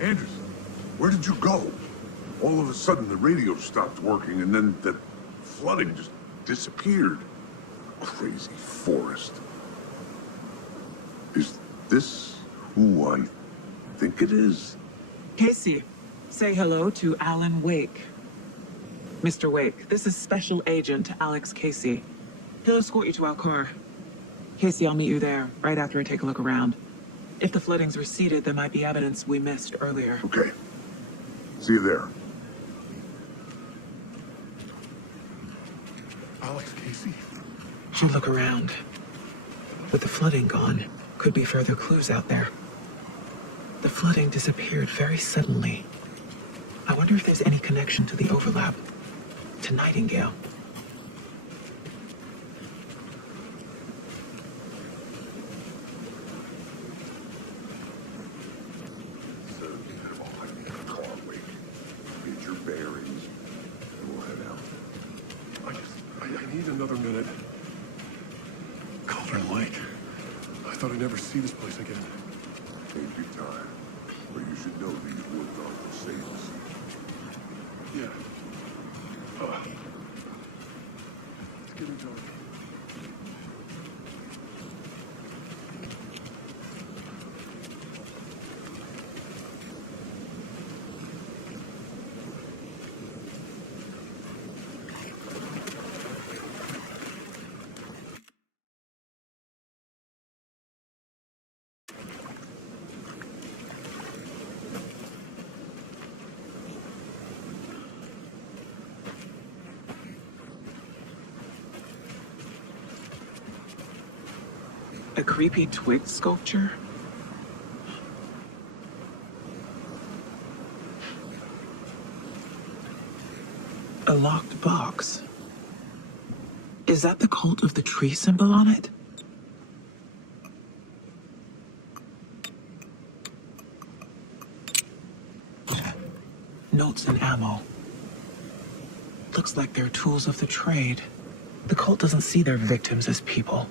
Anderson, where did you go? All of a sudden, the radio stopped working, and then the flooding just disappeared. Crazy forest. Is this who I think it is? Casey, say hello to Alan Wake. Mr. Wake, this is Special Agent Alex Casey. He'll escort you to our car. Casey, I'll meet you there, right after I take a look around. If the flooding's receded, there might be evidence we missed earlier. Okay. See you there. Alex Casey? I'll look around. With the flooding gone, could be further clues out there. The flooding disappeared very suddenly. I wonder if there's any connection to the overlap. To Nightingale. Get your bearings, and we'll head out. I need another minute. Cauldron Lake. I thought I'd never see this place again. Take your time, but you should know these woods aren't the safest. Yeah. It's getting dark. A creepy twig sculpture? A locked box. Is that the cult of the tree symbol on it? Notes and ammo. Looks like they're tools of the trade. The cult doesn't see their victims as people.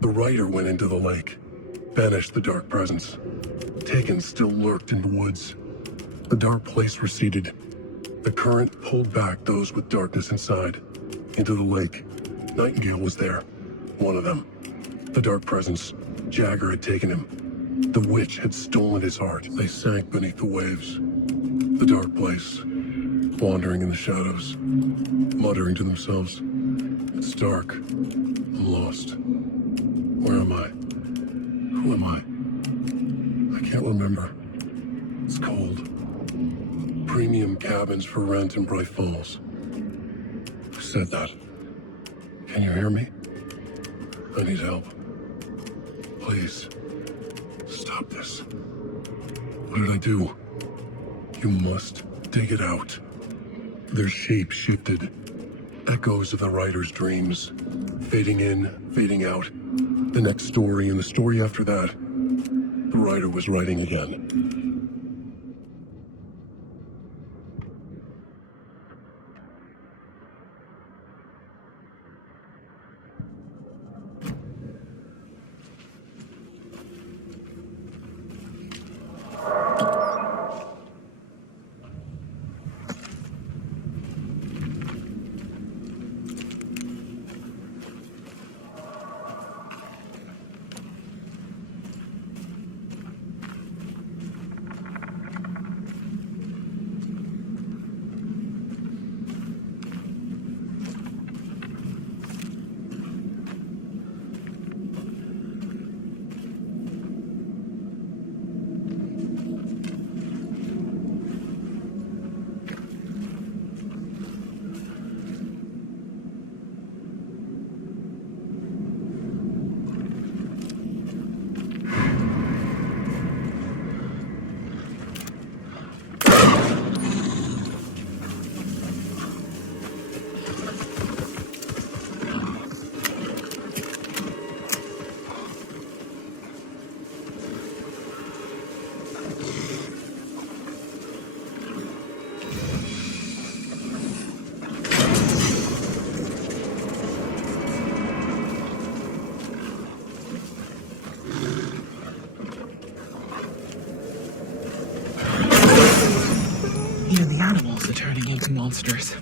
The rider went into the lake, banished the dark presence. Taken still lurked in the woods. The dark place receded. The current pulled back those with darkness inside, into the lake. Nightingale was there, one of them. The dark presence, Jagger had taken him. The witch had stolen his heart. They sank beneath the waves. The dark place, wandering in the shadows, muttering to themselves. It's dark. I'm lost. Where am I? Who am I? I can't remember. It's cold. Premium cabins for rent in Bright Falls. Who said that? Can you hear me? I need help. Please. Stop this. What did I do? You must dig it out. Their shape shifted. Echoes of the writer's dreams. Fading in, fading out. The next story and the story after that. The writer was writing again. Even the animals are turning into monsters.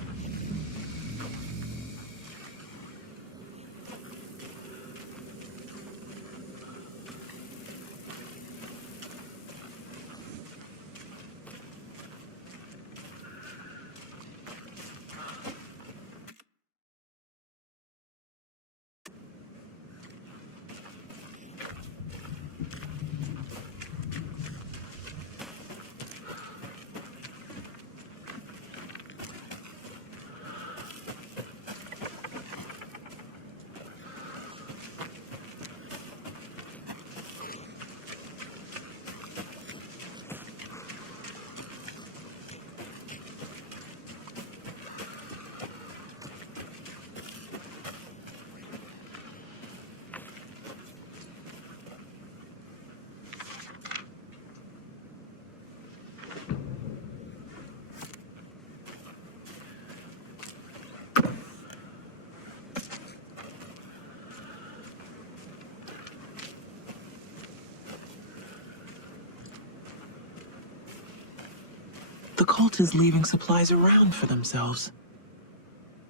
The cult is leaving supplies around for themselves.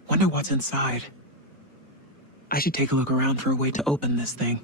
Wonder what's inside. I should take a look around for a way to open this thing.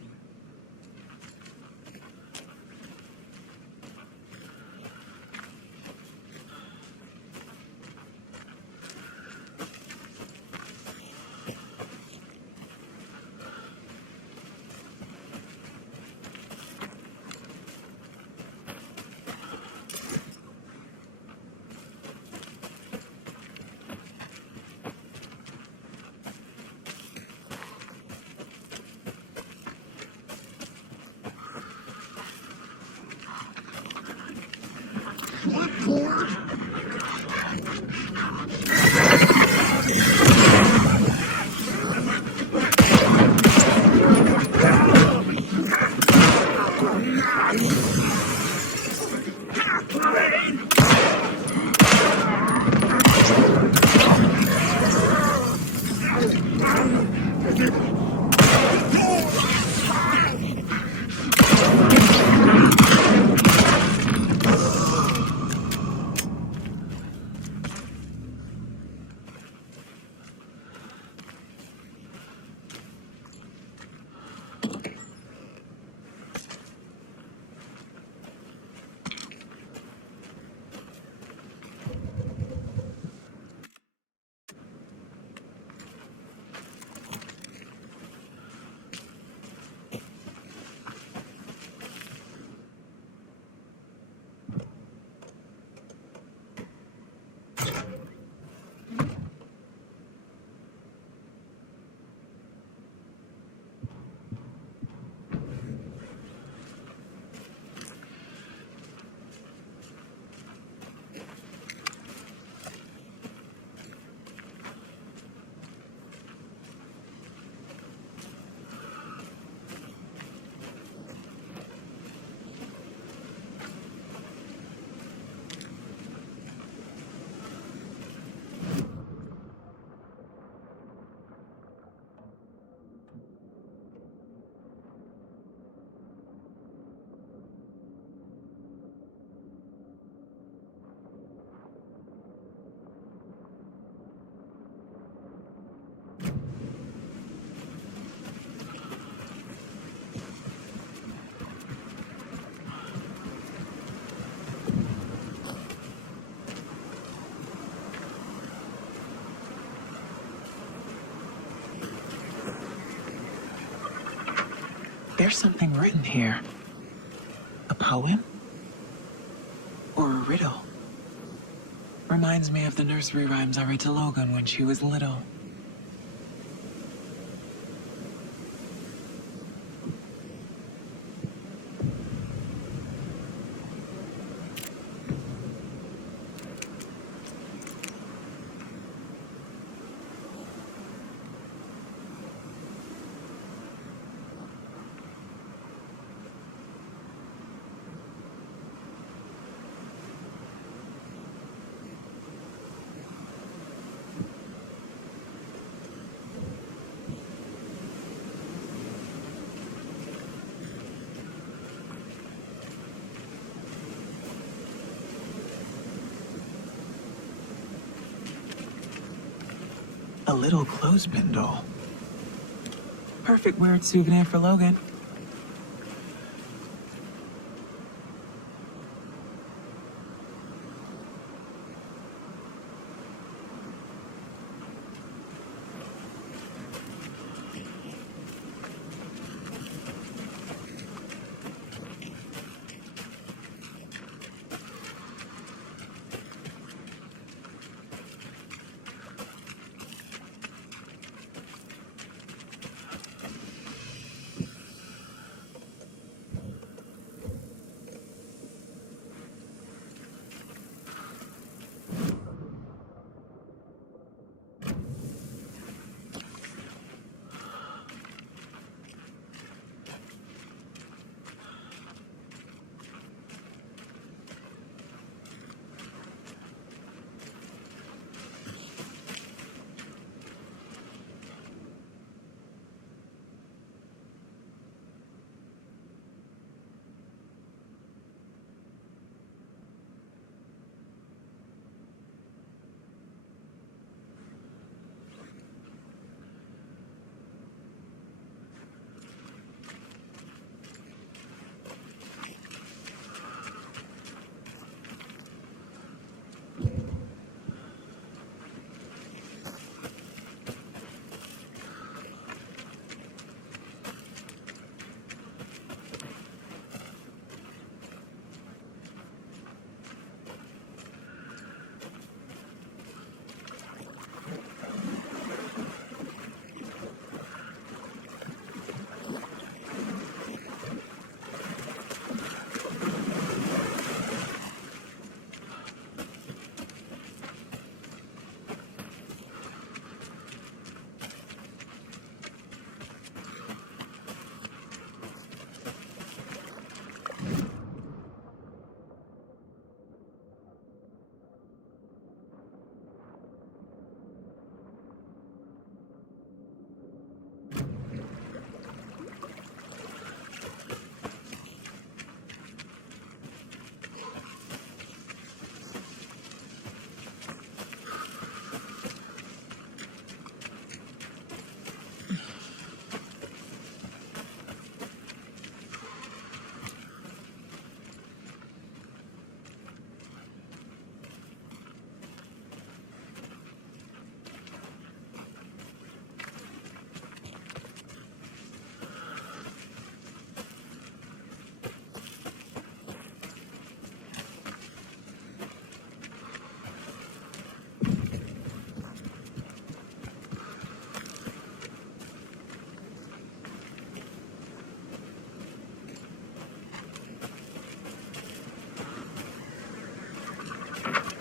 There's something written here. A poem? Or a riddle? Reminds me of the nursery rhymes I read to Logan when she was little. a little clothespin doll. Perfect weird souvenir for Logan.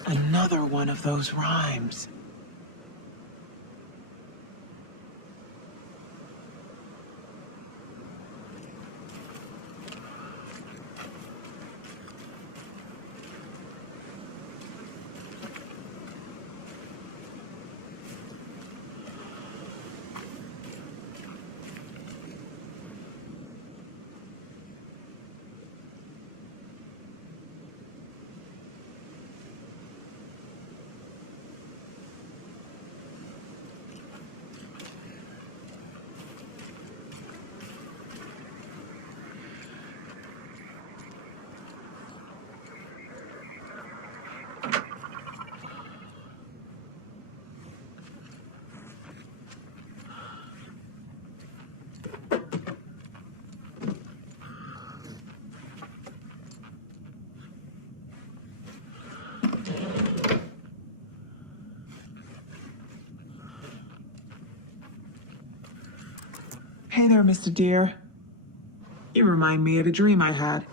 Another one of those rhymes. Hey there, Mr. Deer. You remind me of a dream I had.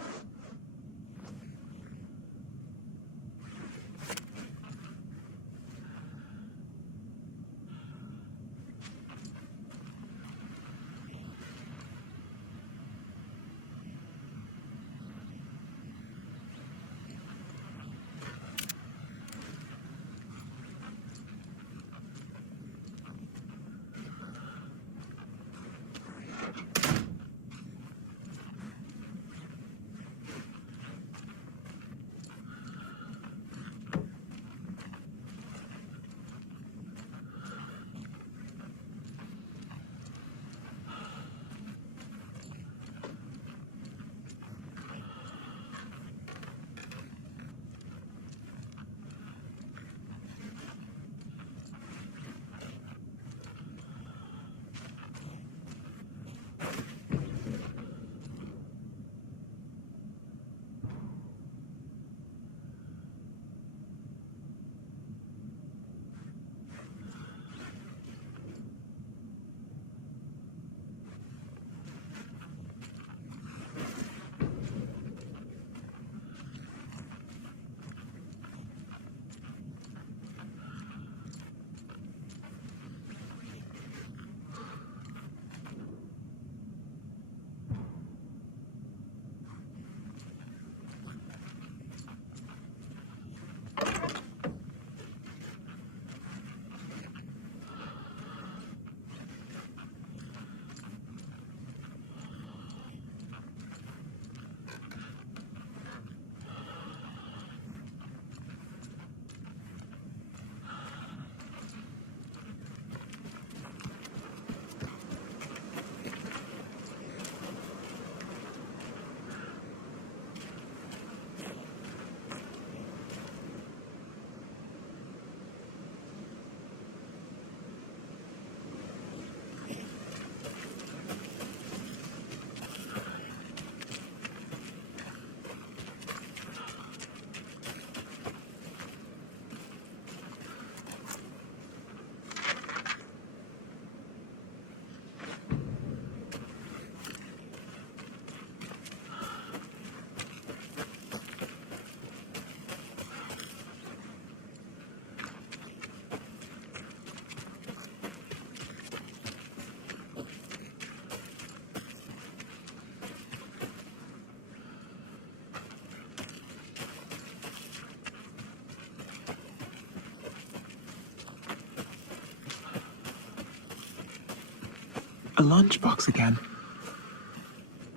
A lunchbox again.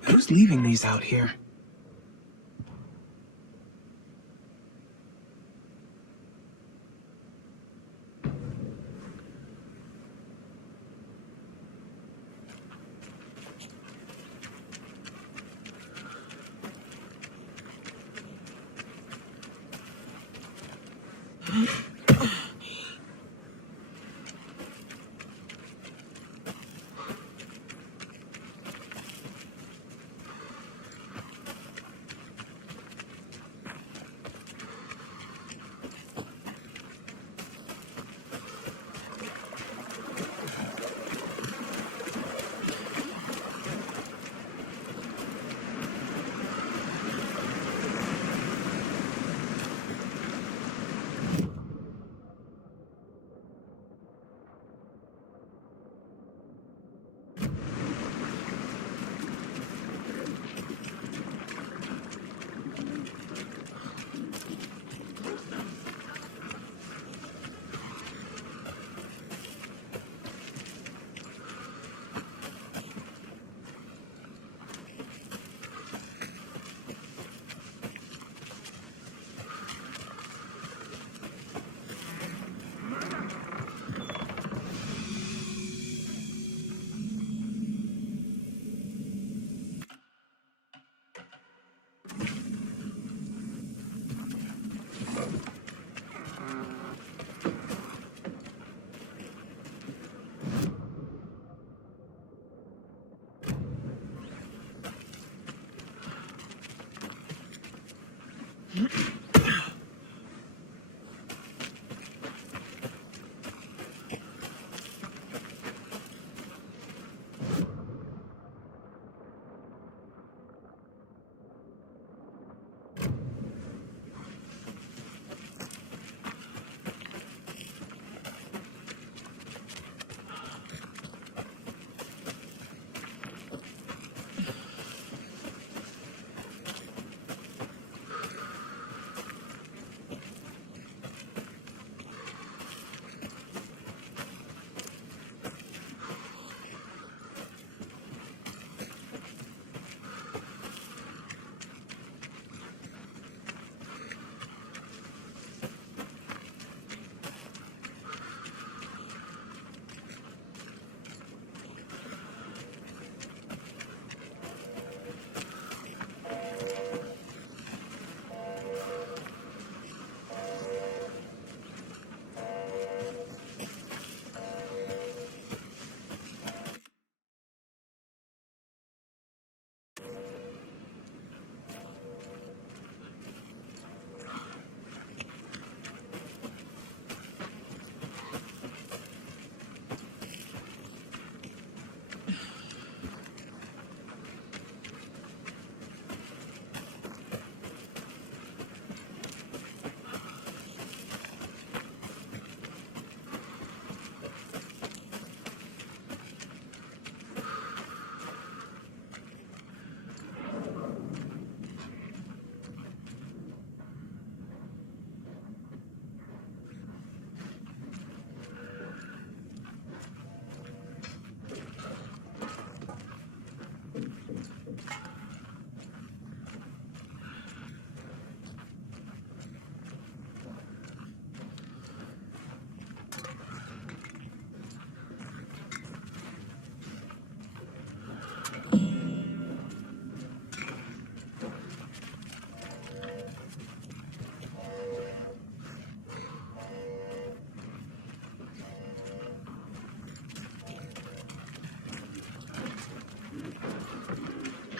Who's leaving these out here?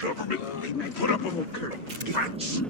Government, put up a threats.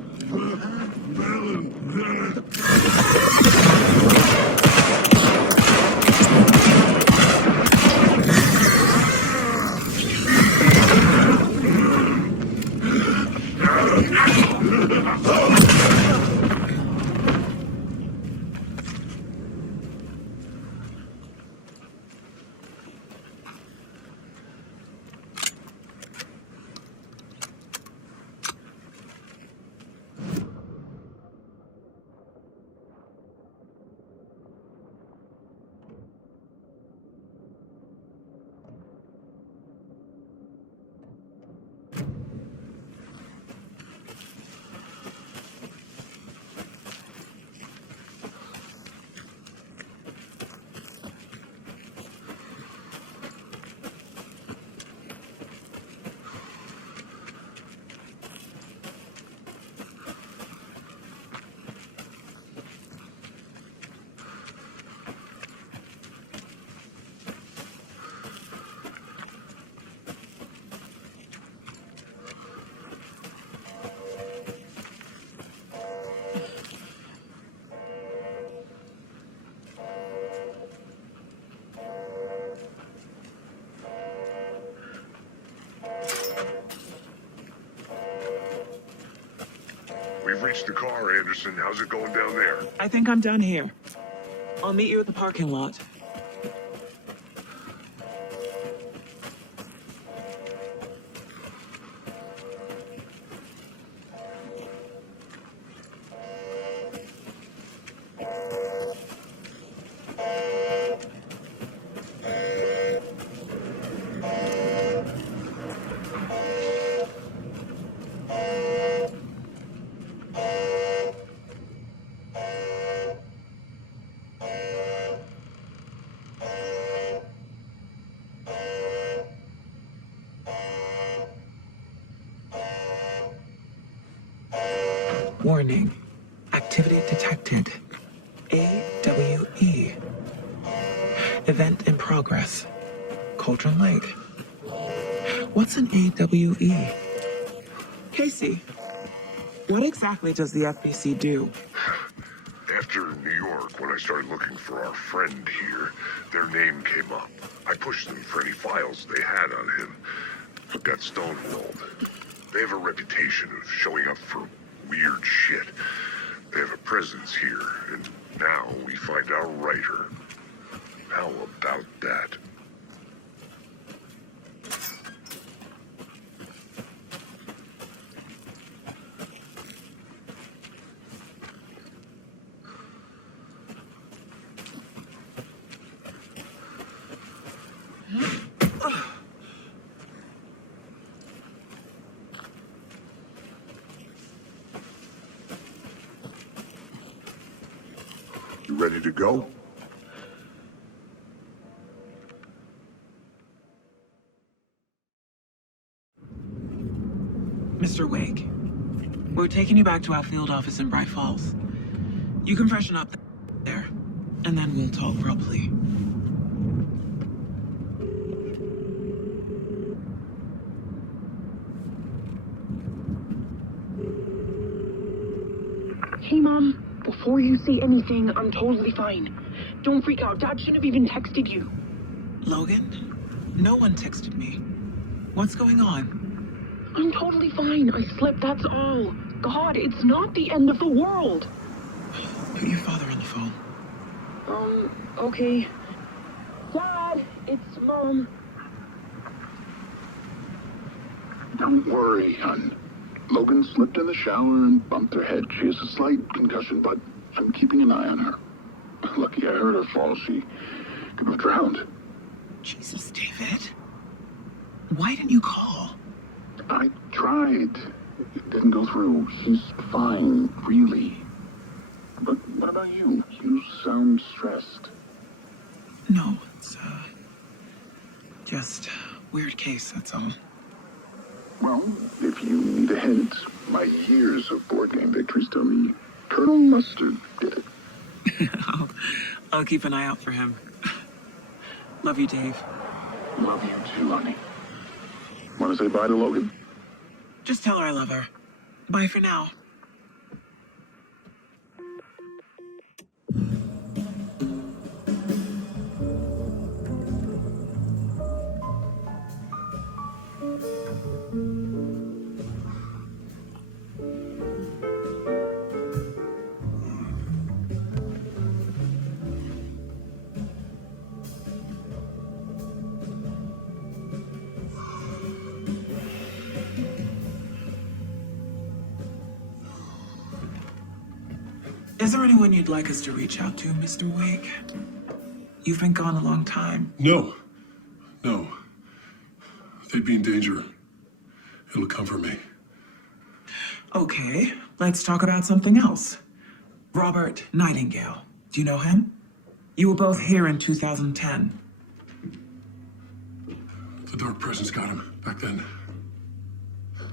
We've reached the car, Anderson. How's it going down there? I think I'm done here. I'll meet you at the parking lot. Warning. Activity detected. AWE. Event in progress. Cauldron Lake. What's an AWE? Casey, what exactly does the FBC do? After New York, when I started looking for our friend here, their name came up. I pushed them for any files they had on him, but got stonewalled. They have a reputation of showing up for weird shit. They have a presence here, and now we find our writer. How about that? You ready to go? Mr. Wake, we're taking you back to our field office in Bright Falls. You can freshen up there, and then we'll talk properly. Hey, Mom. Before you say anything, I'm totally fine. Don't freak out. Dad shouldn't have even texted you. Logan? No one texted me. What's going on? I'm totally fine. I slipped, that's all. God, it's not the end of the world. Put your father on the phone. Okay. Dad, it's Mom. Don't worry, hon. Logan slipped in the shower and bumped her head. She has a slight concussion, but I'm keeping an eye on her. Lucky I heard her fall. She could have drowned. Jesus, David. Why didn't you call? I tried. It didn't go through. She's fine, really. But what about you? You sound stressed. No, it's, just weird case, that's all. Well, if you need a hint, my years of board game victories tell me Colonel Mustard did it. I'll keep an eye out for him. Love you, Dave. Love you too, honey. Want to say bye to Logan? Just tell her I love her. Bye for now. Is there anyone you'd like us to reach out to, Mr. Wake? You've been gone a long time. No. No. They'd be in danger. It'll come for me. Okay, let's talk about something else. Robert Nightingale. Do you know him? You were both here in 2010. The Dark Presence got him back then.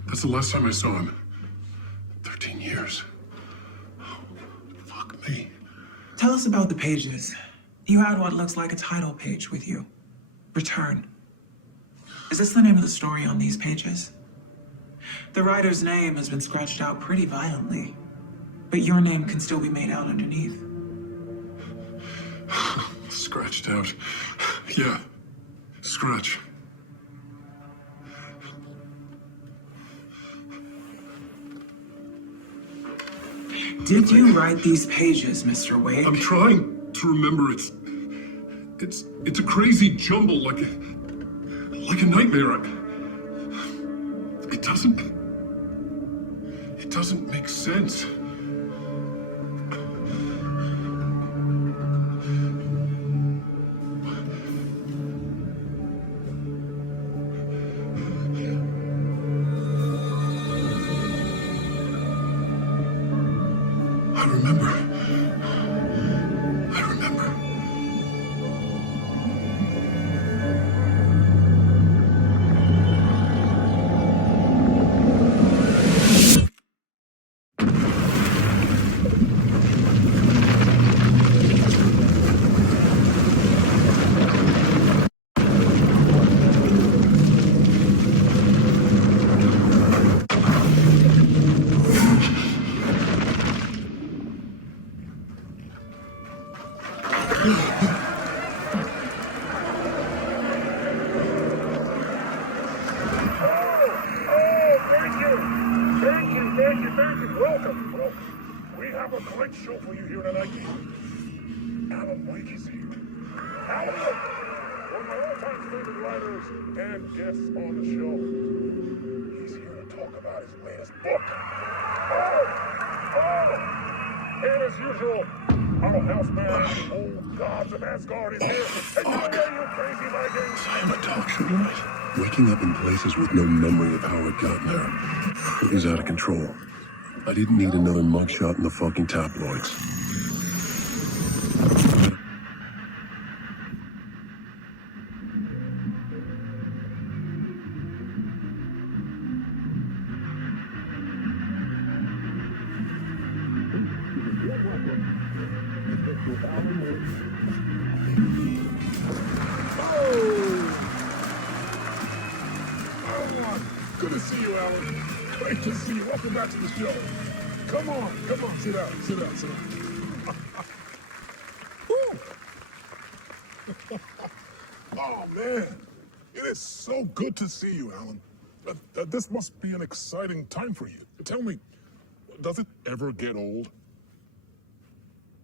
That's the last time I saw him. 13 years. Oh, fuck me. Tell us about the pages. You had what looks like a title page with you. Return. Is this the name of the story on these pages? The writer's name has been scratched out pretty violently, but your name can still be made out underneath. Scratched out. Yeah. Scratch. Did you write these pages, Mr. Wake? I'm trying to remember. It's a crazy jumble, like a nightmare. It doesn't make sense. I remember. Thank you. Welcome. We have a great show for you here tonight. Alan Wake is here. Alan Wake, one of my all-time favorite writers and guests on the show. He's here to talk about his latest book. And as usual, our house band, Old Gods of Asgard, is here. Take it away, you crazy Vikings. I am a dog show tonight. Waking up in places with no memory of how I'd gotten there. It was out of control. I didn't need another mugshot in the fucking tabloids. Good to see you, Alan. Great to see you. Welcome back to the show. Come on, sit down. Oh, man. It is so good to see you, Alan. This must be an exciting time for you. Tell me, does it ever get old?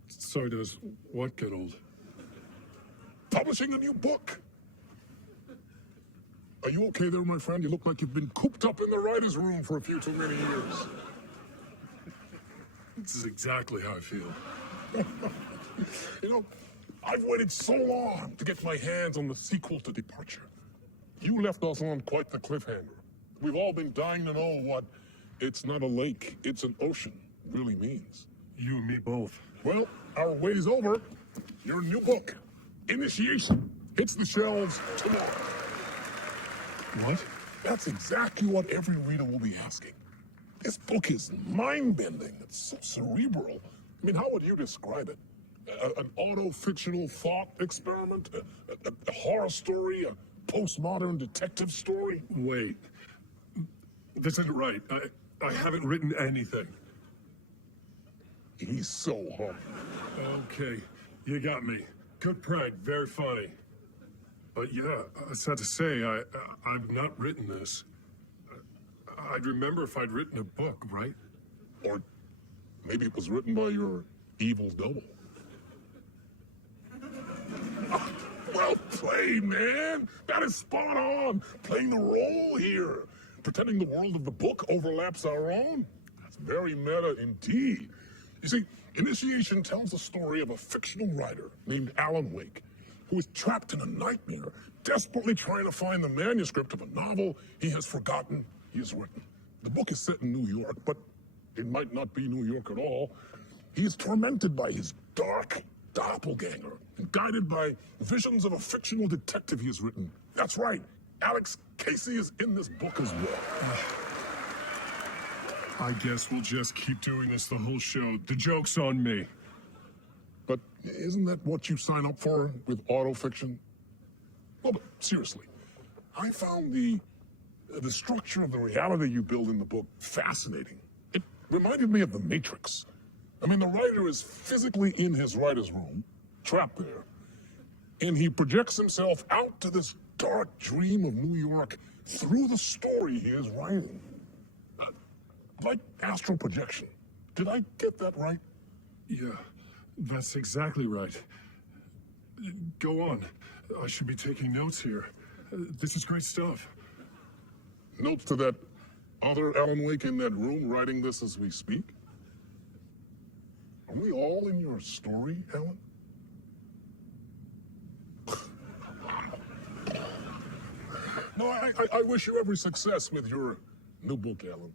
So does what get old? Publishing a new book. Are you okay there, my friend? You look like you've been cooped up in the writer's room for a few too many years. This is exactly how I feel. You know, I've waited so long to get my hands on the sequel to Departure. You left us on quite the cliffhanger. We've all been dying to know what "it's not a lake, it's an ocean" really means. You and me both. Well, our wait is over. Your new book, Initiation, hits the shelves tomorrow. What? That's exactly what every reader will be asking. This book is mind-bending. It's so cerebral. I mean, how would you describe it? An auto-fictional thought experiment? A horror story? A postmodern detective story? Wait. This isn't right. I haven't written anything. He's so humble. Okay, you got me. Good prank, very funny. But yeah, I sad to say, I've not written this. I'd remember if I'd written a book, right? Or maybe it was written by your evil double. Well played, man. That is spot on. Playing the role here. Pretending the world of the book overlaps our own. That's very meta indeed. You see, Initiation tells the story of a fictional writer named Alan Wake, who is trapped in a nightmare, desperately trying to find the manuscript of a novel he has forgotten he has written. The book is set in New York, but it might not be New York at all. He is tormented by his dark doppelganger and guided by visions of a fictional detective he has written. That's right, Alex Casey is in this book as well. I guess we'll just keep doing this the whole show. The joke's on me. But isn't that what you sign up for with autofiction? Well, but seriously, I found the structure of the reality you build in the book fascinating. It reminded me of The Matrix. I mean, the writer is physically in his writer's room, trapped there, and he projects himself out to this dark dream of New York through the story he is writing. Like astral projection. Did I get that right? Yeah, that's exactly right. Go on. I should be taking notes here. This is great stuff. Notes to that other Alan Wake in that room writing this as we speak? Are we all in your story, Alan? No, I wish you every success with your new book, Alan.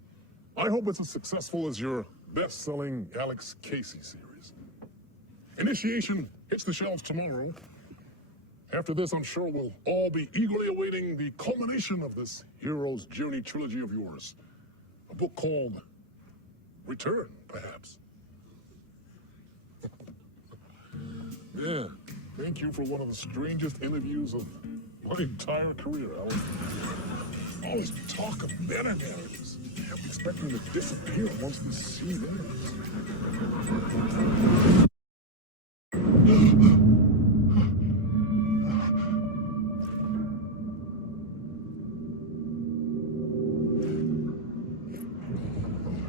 I hope it's as successful as your best-selling Alex Casey series. Initiation hits the shelves tomorrow. After this, I'm sure we'll all be eagerly awaiting the culmination of this hero's journey trilogy of yours. A book called Return, perhaps. Yeah, thank you for one of the strangest interviews of my entire career, Alan. All this talk of meta narratives. I'm expecting to disappear once this scene ends.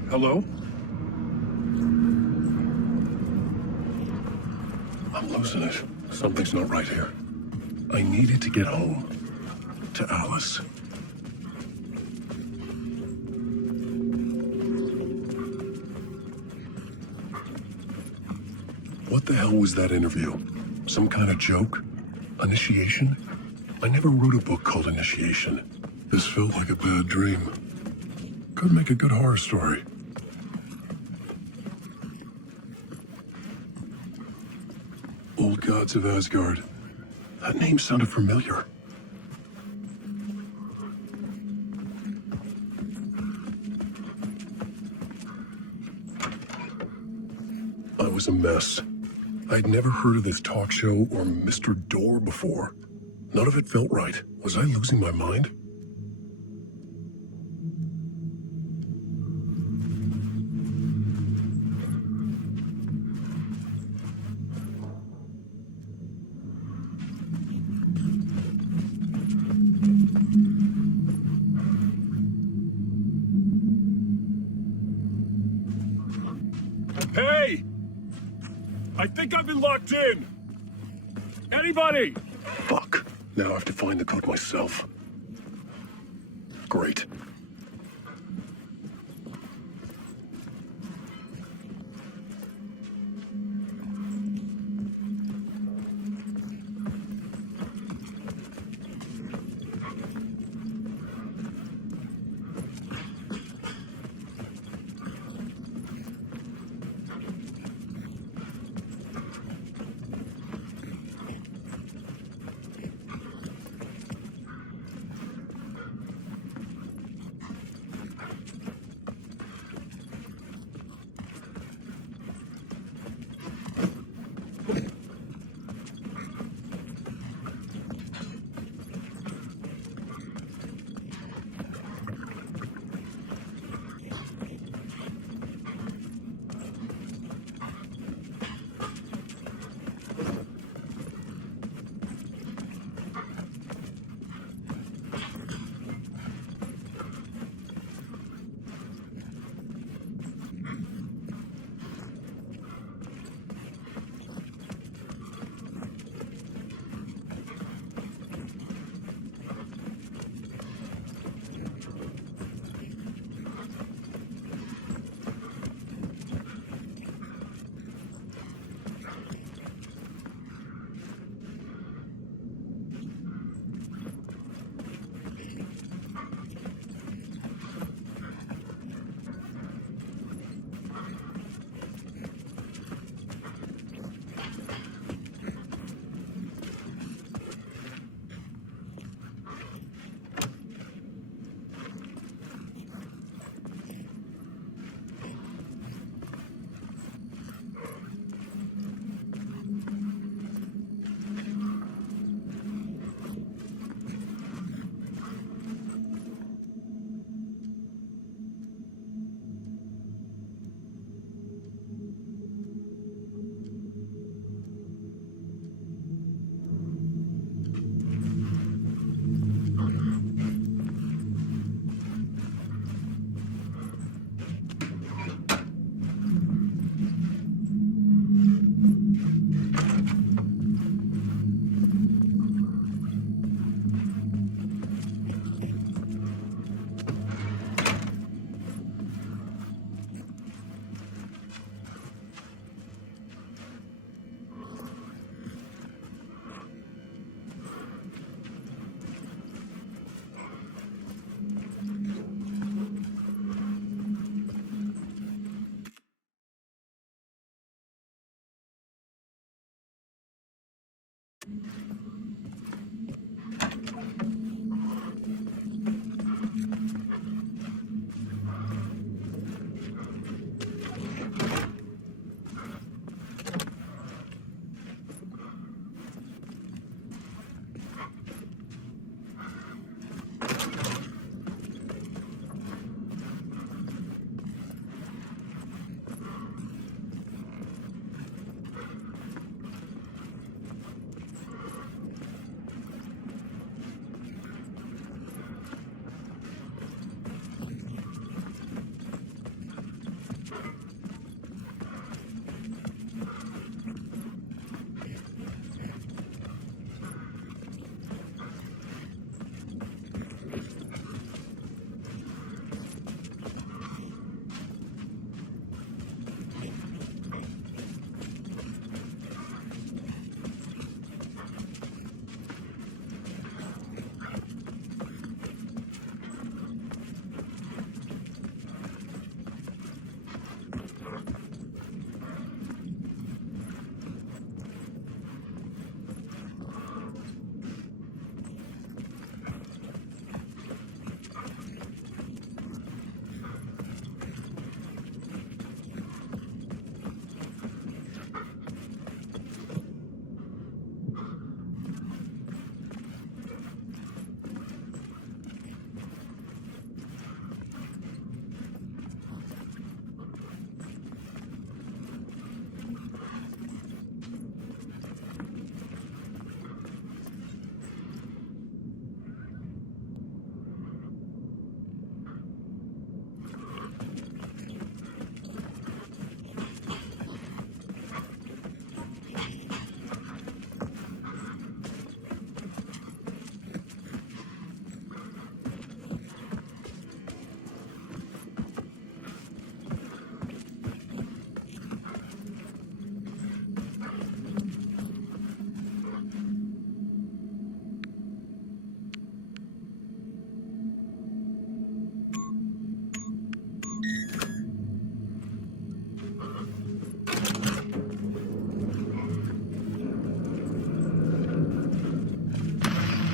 Hello? I'm losing it. Something's not right here. I needed to get home. To Alice. What the hell was that interview? Some kind of joke? Initiation? I never wrote a book called Initiation. This felt like a bad dream. Could make a good horror story. Old Gods of Asgard. That name sounded familiar. I was a mess. I'd never heard of this talk show or Mr. Door before. None of it felt right. Was I losing my mind? Hey! I think I've been locked in! Anybody? Fuck. Now I have to find the code myself. Great.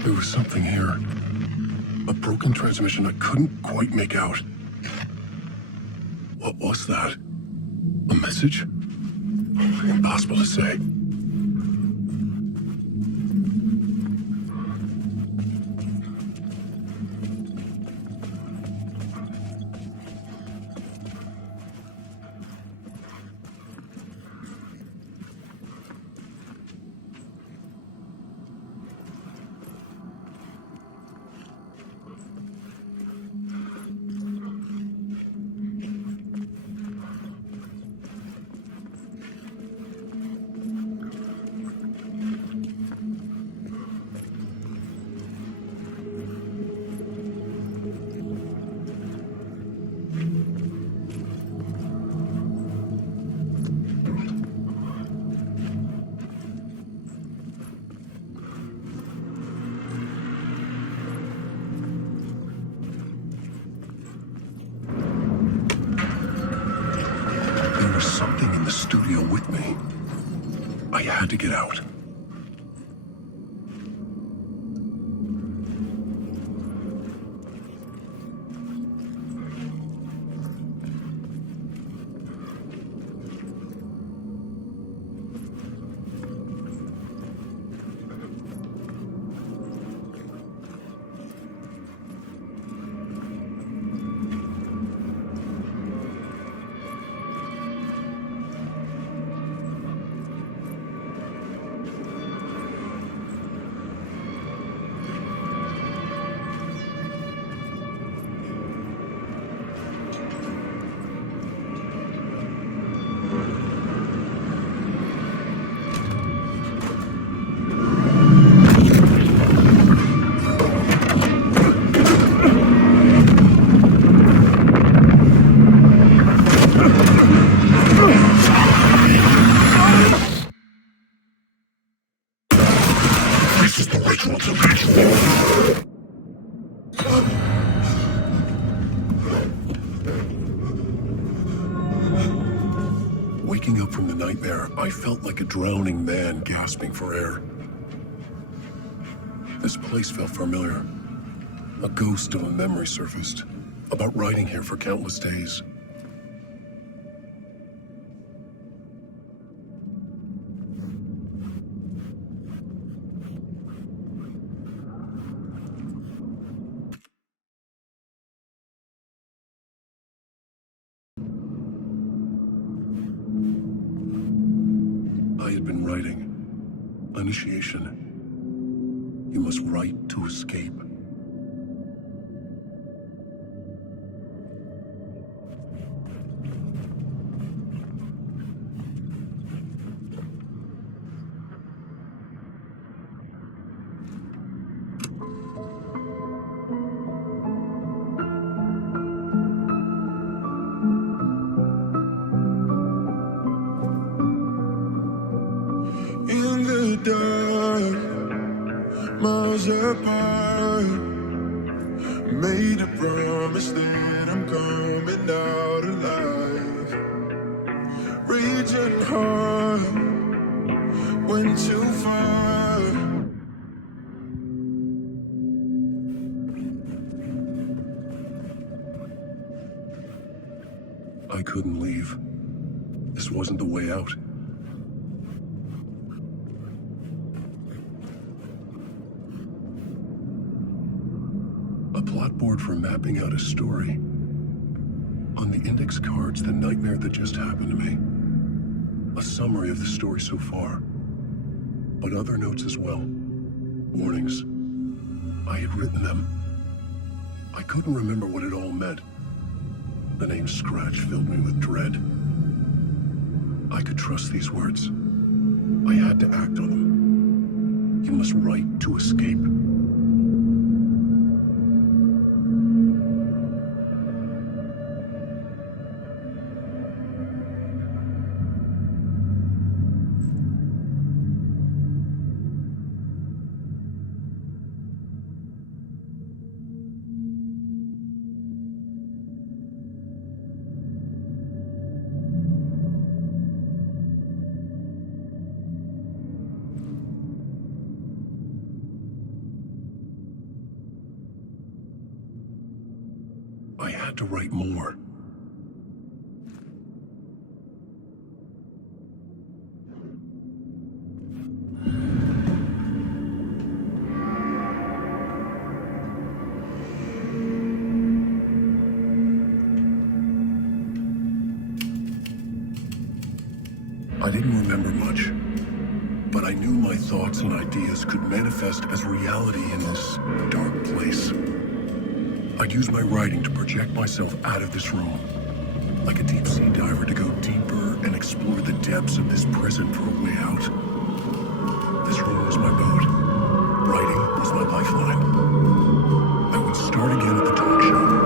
There was something here. A broken transmission I couldn't quite make out. What was that? A message? Impossible to say. There was something in the studio with me. I had to get out. Waking up from the nightmare, I felt like a drowning man gasping for air. This place felt familiar. A ghost of a memory surfaced, about riding here for countless days. I had been writing. Initiation. You must write to escape. In the dark, miles apart, made a promise that I'm coming out alive. Reaching hard, went too far. I couldn't leave. This wasn't the way out. A plotboard for mapping out a story. On the index cards, the nightmare that just happened to me. A summary of the story so far. But other notes as well. Warnings. I had written them. I couldn't remember what it all meant. The name Scratch filled me with dread. I could trust these words. I had to act on them. You must write to escape. I had to write more. I didn't remember much, but I knew my thoughts and ideas could manifest as reality in this dark place. I'd use my writing to project myself out of this room, like a deep-sea diver to go deeper and explore the depths of this prison for a way out. This room was my boat. Writing was my lifeline. I would start again at the talk show.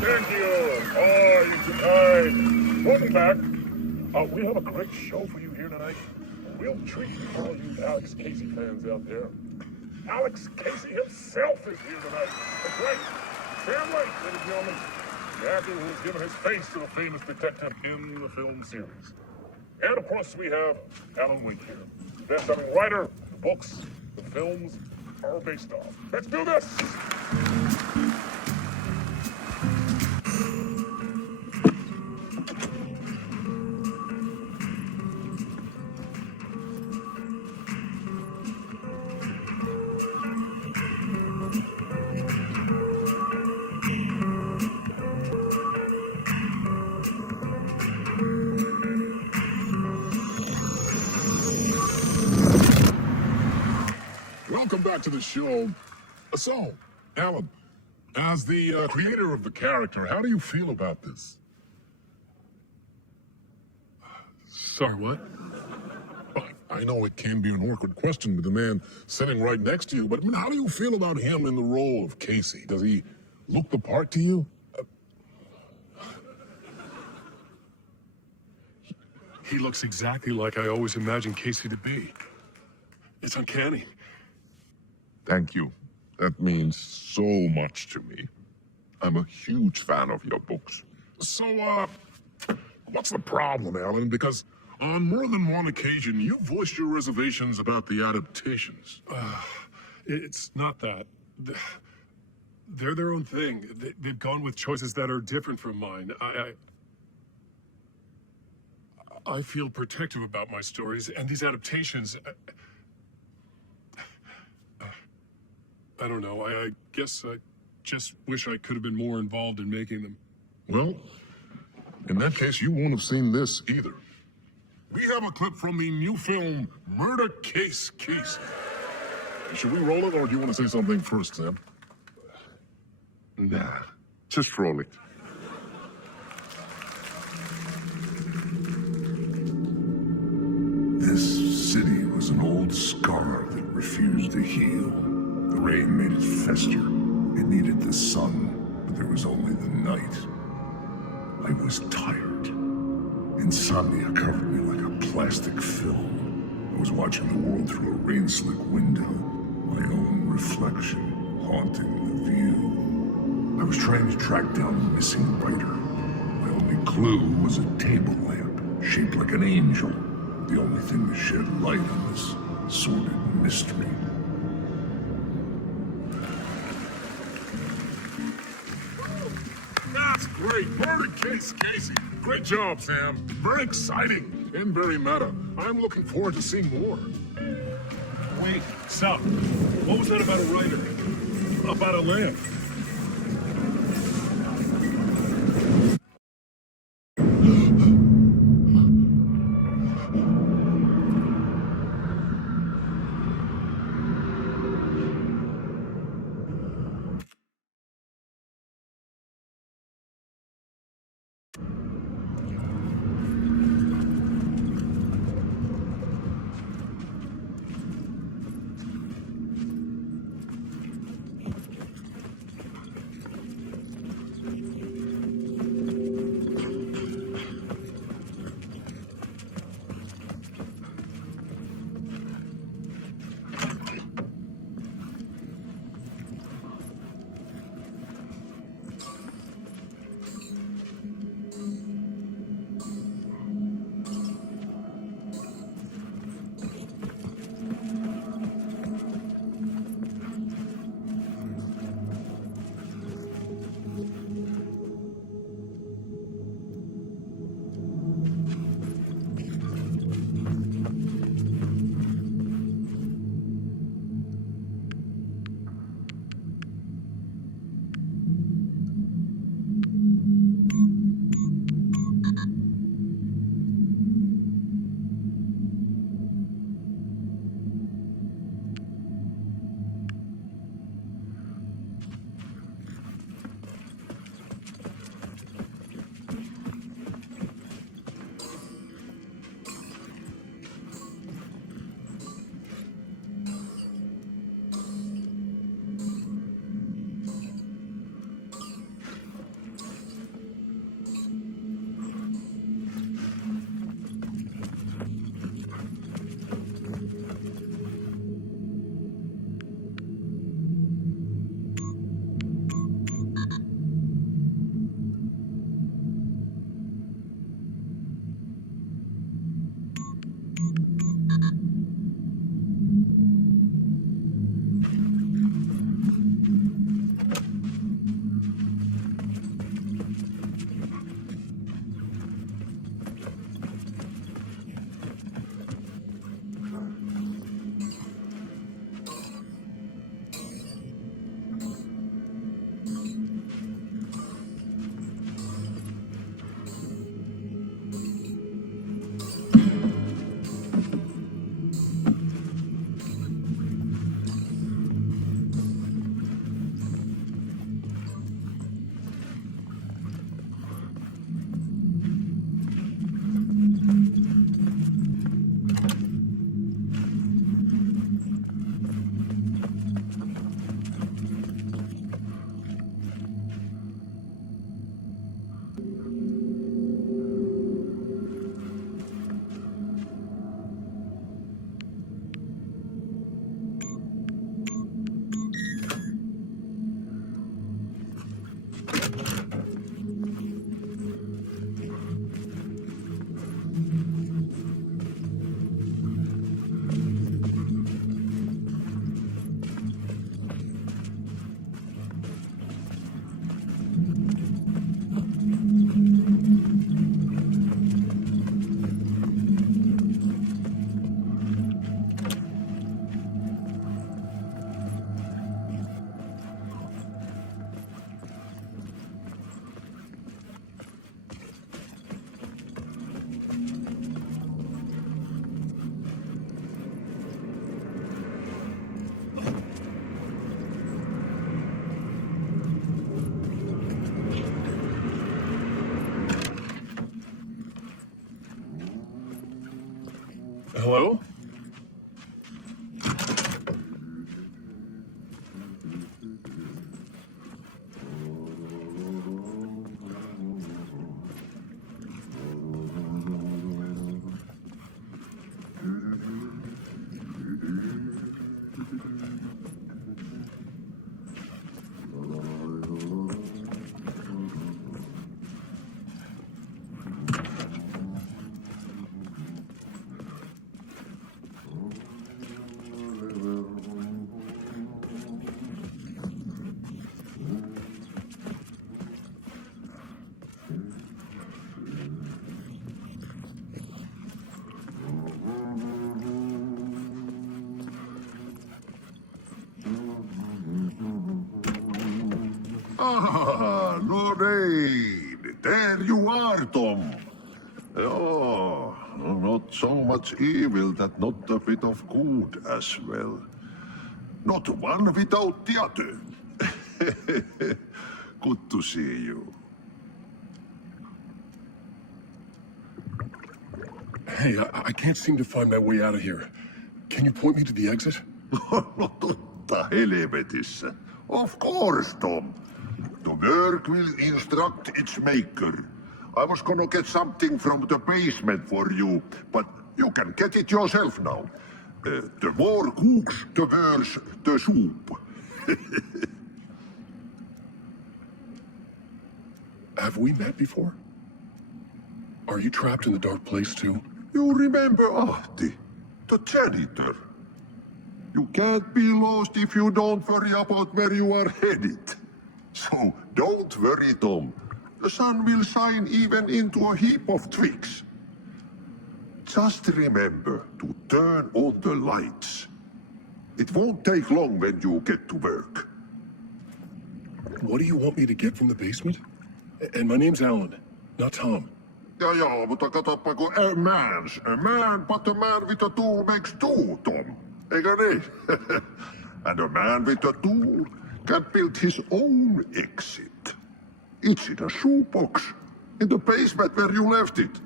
Thank you. Oh, you're too kind. Welcome back. We have a great show for you here tonight. A real treat for all you Alex Casey fans out there. Alex Casey himself is here tonight. That's right. Sam Lake, ladies and gentlemen. The actor who has given his face to the famous detective in the film series. And of course, we have Alan Wake here. Best-selling writer, the books, the films are based off. Let's do this! Welcome back to the show. So, Alan, as the creator of the character, how do you feel about this? Sorry, what? I know it can be an awkward question with the man sitting right next to you, but I mean, how do you feel about him in the role of Casey? Does he look the part to you? He looks exactly like I always imagined Casey to be. It's uncanny. Thank you. That means so much to me. I'm a huge fan of your books. So, what's the problem, Alan? Because on more than one occasion, you voiced your reservations about the adaptations. It's not that. They're their own thing. They've gone with choices that are different from mine. I feel protective about my stories, and these adaptations... I don't know. I guess I just wish I could have been more involved in making them. Well, in that case, you won't have seen this either. We have a clip from the new film, Murder Case Casey. Should we roll it, or do you want to say something first, Sam? Nah, just roll it. This city was an old scar that refused to heal. The rain made it fester. It needed the sun, but there was only the night. I was tired. Insomnia covered me like a plastic film. I was watching the world through a rain-slick window, my own reflection haunting the view. I was trying to track down the missing writer. My only clue was a table lamp, shaped like an angel. The only thing to shed light on this sordid mystery. That's great. Murder Case Casey. Great job, Sam. Very exciting and very meta. I'm looking forward to seeing more. Wait, stop. What was that about a writer? About a lamp? Lorraine! There you are, Tom! Oh, not so much evil that not a bit of good as well. Not one without the other. Good to see you. Hey, I can't seem to find my way out of here. Can you point me to the exit? Totta helvetissä. Of course, Tom. The work will instruct its maker. I was gonna get something from the basement for you, but you can get it yourself now. The more cooks, the worse the soup. Have we met before? Are you trapped in the dark place too? You remember Ahti, the janitor? You can't be lost if you don't worry about where you are headed. So don't worry, Tom. The sun will shine even into a heap of twigs. Just remember to turn on the lights. It won't take long when you get to work. What do you want me to get from the basement? And my name's Alan, not Tom. Ja, mutta katsoppa kun a man, but a man with a tool makes two, Tom. Eikö niin? And a man with a tool can build his own exit. It's in a shoebox, in the basement where you left it.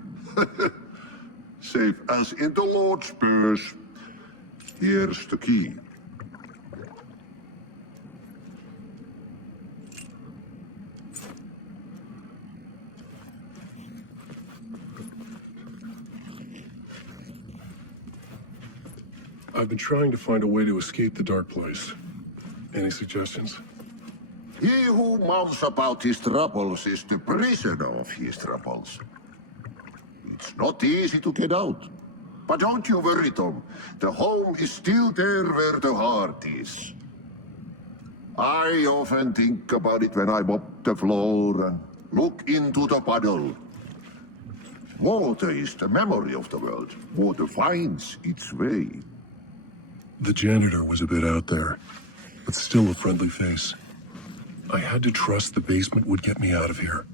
Safe as in the Lord's purse. Here's the key. I've been trying to find a way to escape the dark place. Any suggestions? He who mum's about his troubles is the prisoner of his troubles. It's not easy to get out. But don't you worry, Tom. The home is still there where the heart is. I often think about it when I mop the floor and look into the puddle. Water is the memory of the world. Water finds its way. The janitor was a bit out there, but still a friendly face. I had to trust the basement would get me out of here.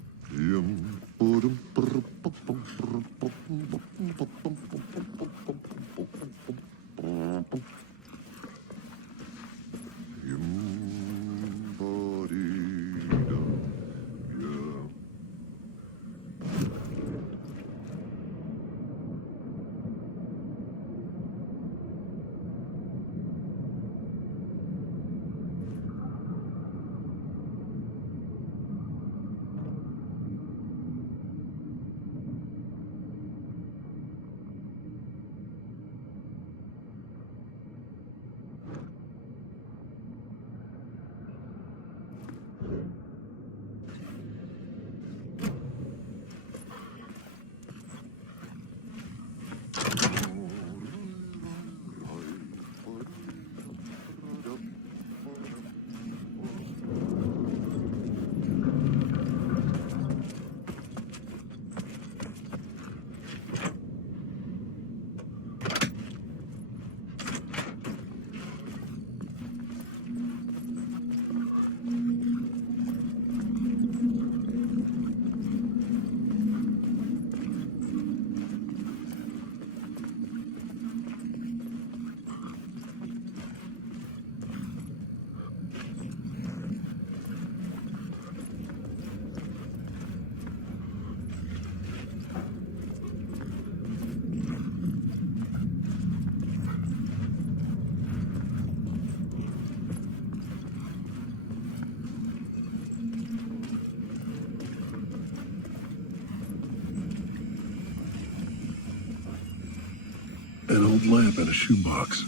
An old lamp and a shoebox.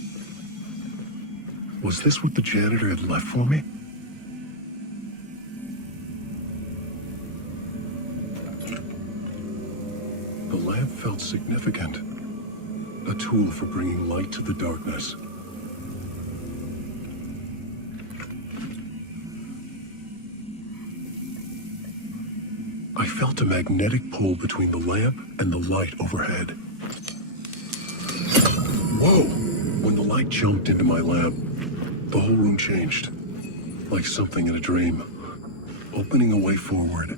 Was this what the janitor had left for me? The lamp felt significant. A tool for bringing light to the darkness. I felt a magnetic pull between the lamp and the light overhead. Whoa! When the light jumped into my lamp, the whole room changed. Like something in a dream. Opening a way forward,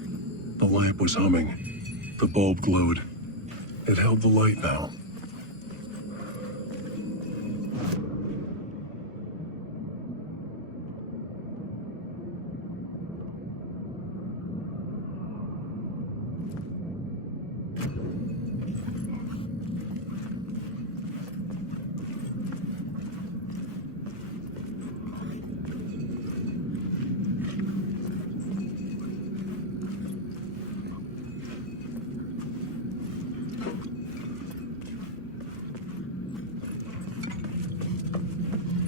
the lamp was humming. The bulb glowed. It held the light now.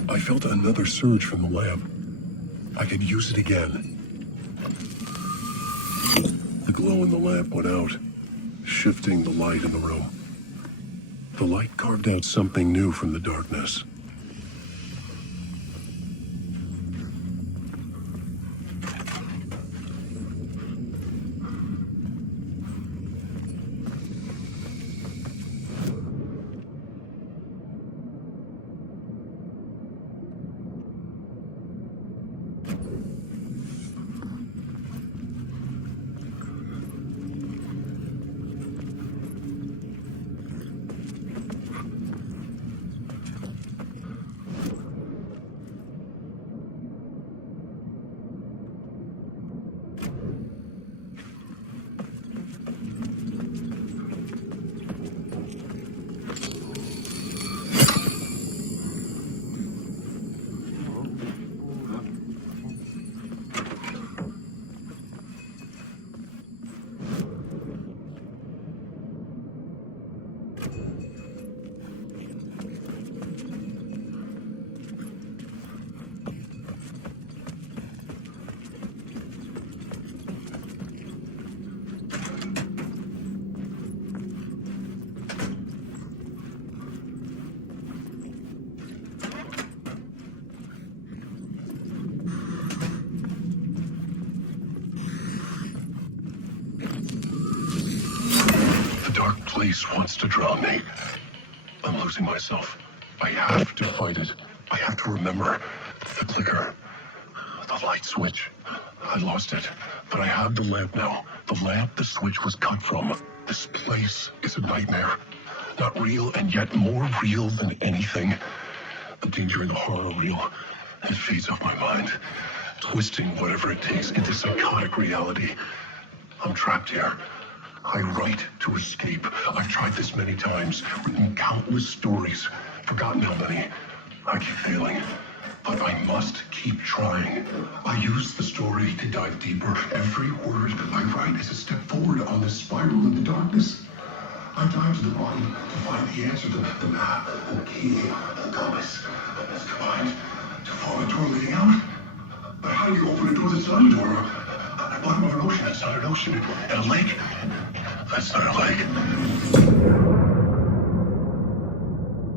I felt another surge from the lamp. I could use it again. The glow in the lamp went out, shifting the light in the room. The light carved out something new from the darkness. The dark place wants to drown me. I'm losing myself. I have to fight it. I have to remember the clicker, the light switch. I lost it, but I have the lamp now. The lamp the switch was cut from. This place is a nightmare. Not real, and yet more real than anything. The danger and the horror are real. It feeds off my mind, twisting whatever it takes into psychotic reality. I'm trapped here. I write to escape. I've tried this many times, written countless stories, forgotten how many. I keep failing, but I must keep trying. I use the story to dive deeper. Every word I write is a step forward on this spiral in the darkness. I dive to the bottom to find the answer, the map, the key, the compass. It's combined to form a door leading out. But how do you open a door that's not a door? At the bottom of an ocean, that's not an ocean. And a lake, that's not a lake.